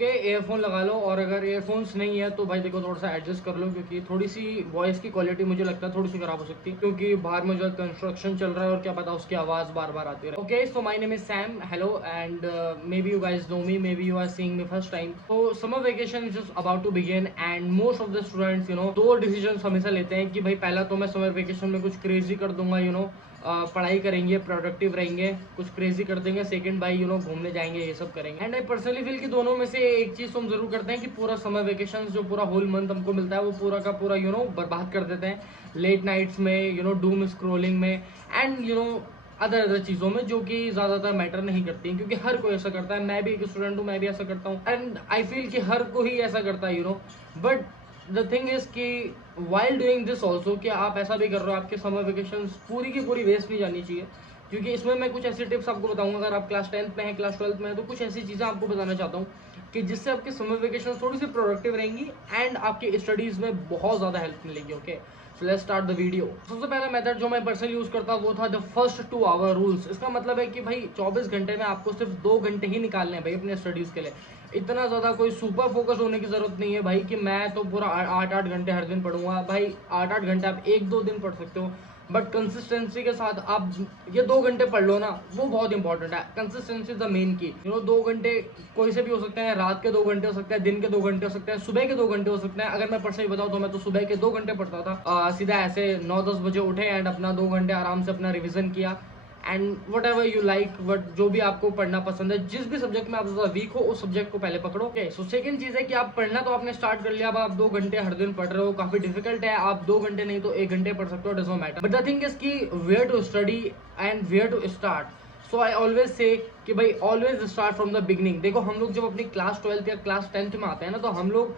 के ईयरफोन लगा लो, और अगर ईयरफोन्स नहीं है तो भाई देखो थोड़ा सा एडजस्ट कर लो, क्योंकि थोड़ी सी वॉइस की क्वालिटी मुझे लगता है थोड़ी सी खराब हो सकती है, क्योंकि बाहर में जो कंस्ट्रक्शन चल रहा है और क्या पता उसकी आवाज़ बार बार आती रहे। Okay, so my name is Sam, hello, and may be you guys know me, may be you are seeing me first time. तो summer vacation is just about to begin and most of the students दो decision हमेशा लेते हैं कि भाई पहला तो मैं समर वेकेशन में कुछ क्रेजी कर दूंगा, पढ़ाई करेंगे, प्रोडक्टिव रहेंगे, कुछ क्रेजी कर देंगे। सेकंड भाई घूमने जाएंगे, ये सब करेंगे। एंड आई पर्सनली फील कि दोनों में से एक चीज तो हम जरूर करते हैं कि पूरा समर वेकेशन जो पूरा होल मंथ हमको मिलता है वो पूरा का पूरा बर्बाद कर देते हैं लेट नाइट्स में, डूम स्क्रोलिंग में, एंड अदर चीज़ों में जो कि ज़्यादातर मैटर नहीं करती हैं, क्योंकि हर कोई ऐसा करता है। मैं भी एक स्टूडेंट हूँ, मैं भी ऐसा करता हूँ, एंड आई फील कि हर कोई ऐसा करता है, बट द थिंग इज कि वाइल डूइंग दिस ऑल्सो, कि आप ऐसा भी कर रहे हो, आपके समर वेकेशन पूरी की पूरी वेस्ट नहीं जानी चाहिए। क्योंकि इसमें मैं कुछ ऐसी टिप्स आपको बताऊंगा, अगर आप क्लास 10th में हैं, क्लास 12th में है, तो कुछ ऐसी चीज़ें आपको बताना चाहता हूँ कि जिससे आपके समर वेकेशन थोड़ी सी प्रोडक्टिव रहेंगी एंड आपकी स्टडीज़ में बहुत ज़्यादा हेल्प मिलेगी। Okay, so let's start the video. सबसे पहला मेथड जो मैं पर्सनली यूज़ करता हूँ वो था द फर्स्ट 2 आवर रूल्स। इसका मतलब है कि भाई 24 घंटे में आपको सिर्फ 2 घंटे ही निकालने हैं भाई अपने स्टडीज़ के लिए। इतना ज़्यादा कोई सुपर फोकस होने की ज़रूरत नहीं है भाई कि मैं तो पूरा 8-8 घंटे हर दिन पढ़ूंगा। भाई 8-8 घंटे आप 1-2 दिन पढ़ सकते हो, बट कंसिस्टेंसी के साथ आप ये 2 घंटे पढ़ लो ना, वो बहुत इंपॉर्टेंट है। कंसिस्टेंसी इज द मेन की। 2 घंटे कोई से भी हो सकते हैं, रात के 2 घंटे हो सकते हैं, दिन के 2 घंटे हो सकते हैं, सुबह के 2 घंटे हो सकते हैं। अगर मैं पर्सनली बताऊँ तो मैं तो सुबह के 2 घंटे पढ़ता था, सीधा ऐसे 9-10 बजे उठे एंड अपना 2 घंटे आराम से अपना रिविजन किया, and what ever you like, what जो भी आपको पढ़ना पसंद है, जिस भी सब्जेक्ट में आप ज़्यादा वीक हो उस सब्जेक्ट को पहले पकड़ो। ओके, सो सेकंड चीज़ है कि आप पढ़ना तो आपने स्टार्ट कर लिया, अब आप 2 घंटे हर दिन पढ़ रहे हो, काफ़ी डिफिकल्ट है, आप 2 घंटे नहीं तो 1 घंटे पढ़ सकते हो, doesn't matter. But the thing is कि where to study and where to start. So I always say कि भाई always start from the beginning. देखो, हम लोग जब अपनी क्लास 12th या क्लास 10th में आते हैं ना, तो हम लोग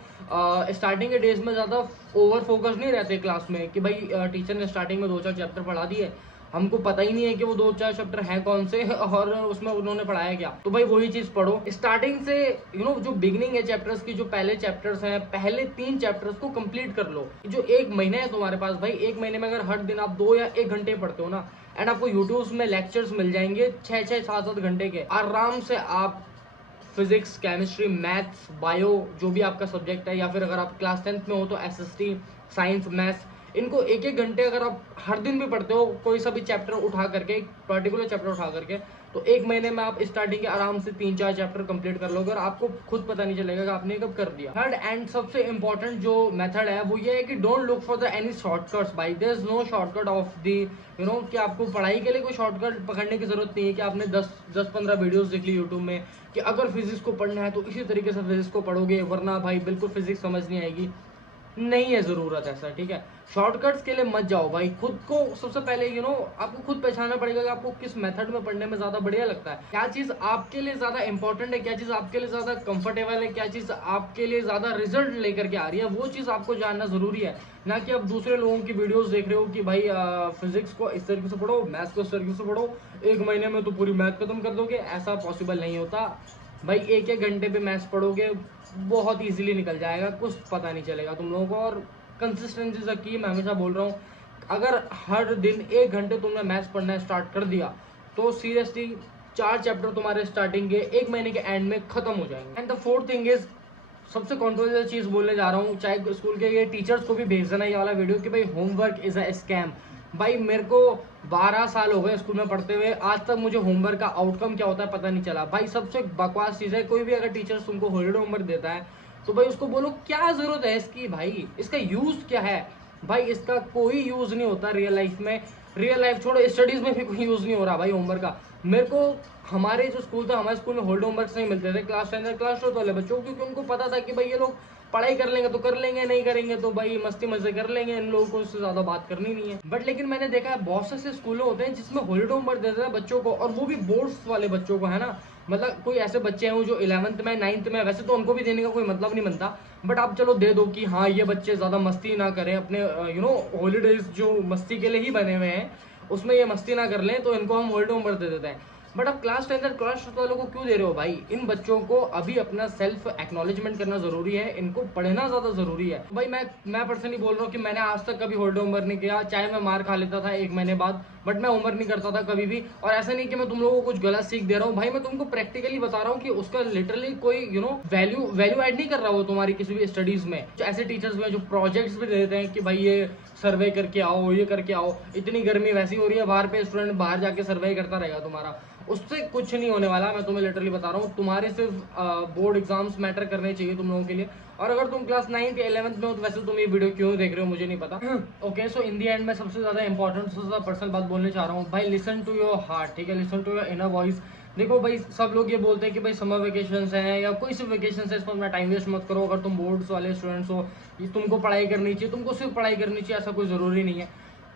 स्टार्टिंग के डेज में ज़्यादा ओवर फोकस नहीं रहते क्लास में कि भाई टीचर ने स्टार्टिंग में 2-4 चैप्टर पढ़ा दिए, हमको पता ही नहीं है कि वो 2-4 चैप्टर हैं कौन से और उसमें उन्होंने पढ़ाया क्या। तो भाई वही चीज पढ़ो स्टार्टिंग से। जो बिगनिंग है चैप्टर्स की, जो पहले चैप्टर्स हैं, पहले 3 चैप्टर्स को कंप्लीट कर लो। जो 1 महीना है तुम्हारे पास, भाई 1 महीने में अगर हर दिन आप 2 या 1 घंटे पढ़ते हो ना, एंड आपको यूट्यूब में लेक्चर्स मिल जाएंगे 6-6, 7-7 घंटे के, आराम से आप फिजिक्स, केमिस्ट्री, मैथ्स, बायो, जो भी आपका सब्जेक्ट है, या फिर अगर आप क्लास 10th में हो तो एसएसटी, साइंस, मैथ्स, इनको 1-1 घंटे अगर आप हर दिन भी पढ़ते हो, कोई सा भी चैप्टर उठा करके, एक पर्टिकुलर चैप्टर उठा करके, तो 1 महीने में आप स्टार्टिंग के आराम से 3-4 चैप्टर कंप्लीट कर लोगे और आपको खुद पता नहीं चलेगा कि आपने कब कर दिया। थर्ड एंड सबसे इंपॉर्टेंट जो मेथड है वो ये है कि don't look for the any shortcuts भाई, there is no shortcut of the कि आपको पढ़ाई के लिए कोई शॉर्टकट पकड़ने की जरूरत नहीं है कि आपने 10-15 वीडियोस देख ली यूट्यूब में कि अगर फिजिक्स को पढ़ना है तो इसी तरीके से फिजिक्स को पढ़ोगे, वरना भाई बिल्कुल फिजिक्स समझ नहीं आएगी। नहीं है ज़रूरत ऐसा, ठीक है। शॉर्टकट्स के लिए मत जाओ भाई, खुद को सबसे पहले आपको खुद पहचानना पड़ेगा कि आपको किस मेथड में पढ़ने में ज़्यादा बढ़िया लगता है, क्या चीज़ आपके लिए ज़्यादा इंपॉर्टेंट है, क्या चीज़ आपके लिए ज़्यादा कंफर्टेबल है, क्या चीज़ आपके लिए ज़्यादा रिजल्ट लेकर के आ रही है, वो चीज़ आपको जानना ज़रूरी है। ना कि आप दूसरे लोगों की वीडियोस देख रहे हो कि भाई फिजिक्स को इस तरीके से पढ़ो, मैथ्स को इस तरीके से पढ़ो, 1 महीने में तो पूरी मैथ खत्म कर दोगे। ऐसा पॉसिबल नहीं होता भाई। 1-1 घंटे पे मैथ्स पढ़ोगे, बहुत इजीली निकल जाएगा, कुछ पता नहीं चलेगा तुम लोगों को। और कंसिस्टेंसी से की, मैं हमेशा बोल रहा हूँ, अगर हर दिन 1 घंटे तुमने मैथ्स पढ़ना स्टार्ट कर दिया तो सीरियसली 4 चैप्टर तुम्हारे स्टार्टिंग के 1 महीने के एंड में खत्म हो जाएंगे। And the fourth thing is, सबसे कॉन्ट्रोवर्शियल चीज बोलने जा रहा हूँ, चाहे स्कूल के ये टीचर्स को भी भेज देना ये वाला वीडियो कि भाई होमवर्क इज अ स्कैम। भाई मेरे को 12 साल हो गए स्कूल में पढ़ते हुए, आज तक मुझे होमवर्क का आउटकम क्या होता है पता नहीं चला। भाई सबसे बकवास चीज़ है, कोई भी अगर टीचर तुमको हॉलीडे होमवर्क देता है तो भाई उसको बोलो क्या जरूरत है इसकी, भाई इसका यूज क्या है। भाई इसका कोई यूज नहीं होता रियल लाइफ में, रियल लाइफ छोड़ो, स्टडीज में भी कोई यूज नहीं हो रहा भाई होमवर्क का। मेरे को हमारे जो स्कूल था, हमारे स्कूल में होल्ड होमवर्क नहीं मिलते थे क्लास 10 क्लास 12 वाले बच्चों को, क्योंकि उनको पता था कि भाई ये लोग पढ़ाई कर लेंगे तो कर लेंगे, नहीं करेंगे तो भाई मस्ती मजे कर लेंगे, इन लोगों को उससे ज्यादा बात करनी नहीं है। बट लेकिन मैंने देखा है बहुत से ऐसे स्कूलों होते हैं जिसमें हॉलीडे होमवर्क देते हैं बच्चों को, और वो भी बोर्ड्स वाले बच्चों को, है ना। मतलब कोई ऐसे बच्चे हैं जो 11th में 9th में, वैसे तो उनको भी देने का कोई मतलब नहीं बनता, बट आप चलो दे दो कि हाँ ये बच्चे ज्यादा मस्ती ना करें, अपने हॉलीडेज जो मस्ती के लिए ही बने हुए हैं उसमें ये मस्ती ना कर लें, तो इनको हम हॉलीडे होमवर्क दे देते हैं। बट अब क्लास 10 और क्लास 12 वालों को क्यों दे रहे हो भाई? इन बच्चों को अभी अपना सेल्फ एक्नॉलेजमेंट करना जरूरी है, इनको पढ़ना ज्यादा जरूरी है। भाई मैं पर्सनली बोल रहा हूँ कि मैंने आज तक कभी होल्ड होमवर्क नहीं किया, चाहे मैं मार खा लेता था 1 महीने बाद, बट मैं होमवर्क नहीं करता था कभी भी। और ऐसा नहीं कि मैं तुम लोगों को कुछ गलत सीख दे रहा हूँ भाई, मैं तुमको प्रैक्टिकली बता रहा हूँ कि उसका लिटरली कोई वैल्यू ऐड नहीं कर रहा हो तुम्हारी किसी भी स्टडीज में। ऐसे टीचर्स भी हैं जो प्रोजेक्ट्स भी देते हैं कि भाई ये सर्वे करके आओ, ये करके आओ। इतनी गर्मी वैसी हो रही है बाहर पे, स्टूडेंट बाहर जाके सर्वे करता रहेगा तुम्हारा, उससे कुछ नहीं होने वाला। मैं तुम्हें लिटरली बता रहा हूँ, तुम्हारे सिर्फ बोर्ड एग्जाम्स मैटर करने चाहिए तुम लोगों के लिए। और अगर तुम क्लास 9th या 11th में हो तो वैसे तुम ये वीडियो क्यों देख रहे हो मुझे नहीं पता। Okay, so in the and मैं सबसे ज्यादा इंपॉर्टेंट, सबसे ज्यादा पर्सनल बात बोलने चाह रहा हूँ भाई, लिसन टू योर हार्ट, ठीक है, listen to your inner voice. देखो भाई, सब लोग ये बोलते हैं कि भाई समर वेकेशंस हैं या कोई सी वेकेशन है, इसमें अपना टाइम वेस्ट मत करो। अगर तुम बोर्ड्स वाले स्टूडेंट्स हो, तुमको पढ़ाई करनी चाहिए, तुमको सिर्फ पढ़ाई करनी चाहिए, ऐसा कोई ज़रूरी नहीं है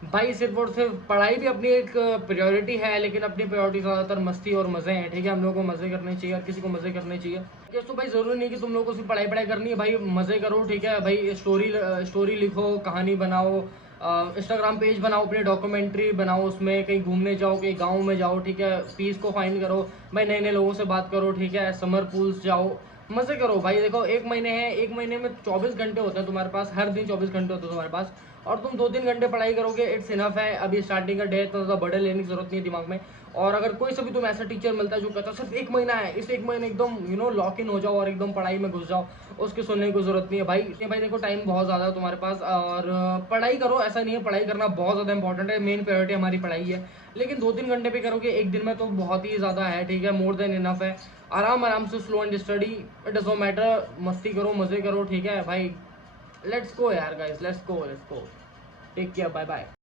भाई। सिर्फ और सिर्फ पढ़ाई भी अपनी एक प्रायोरिटी है, लेकिन अपनी प्रायोरिटी ज़्यादातर मस्ती और मज़े हैं, ठीक है। हम लोगों को मज़े करने चाहिए, हर किसी को मज़े करने चाहिए। तो भाई ज़रूरी नहीं कि तुम लोगों को सिर्फ पढ़ाई पढ़ाई करनी है भाई, मज़े करो, ठीक है भाई। स्टोरी लिखो, कहानी बनाओ, इंस्टाग्राम पेज बनाओ, अपनी डॉक्यूमेंट्री बनाओ, उसमें कहीं घूमने जाओ, कहीं गाँव में जाओ, ठीक है। पीस को फाइंड करो भाई, नए नए लोगों से बात करो, ठीक है। समर पूल्स जाओ, मज़े करो भाई। देखो, एक महीने है, एक महीने में 24 घंटे होते हैं तुम्हारे पास, हर दिन 24 घंटे होते हैं तुम्हारे पास, और तुम 2-3 घंटे पढ़ाई करोगे, इट्स इनफ है। अभी स्टार्टिंग का डे तो ज़्यादा बड़े लेने की जरूरत नहीं है दिमाग में। और अगर कोई सा भी तुम ऐसा टीचर मिलता है जो कहता है सिर्फ 1 महीना है, इस 1 महीने एकदम लॉक इन हो जाओ और एकदम पढ़ाई में घुस जाओ, उसके सुनने की जरूरत नहीं है भाई। ये भाई देखो, टाइम बहुत ज़्यादा है तुम्हारे पास, और पढ़ाई करो, ऐसा नहीं है, पढ़ाई करना बहुत ज़्यादा इंपॉर्टेंट है, मेन प्रायोरिटी हमारी पढ़ाई है। लेकिन 2-3 घंटे पे करोगे एक दिन में तो बहुत ही ज़्यादा है, ठीक है, मोर देन इनफ है। आराम आराम से slow and study, it doesn't matter, मस्ती करो, मज़े करो, ठीक है भाई। लेट्स गो यार guys, let's go, take care, bye bye.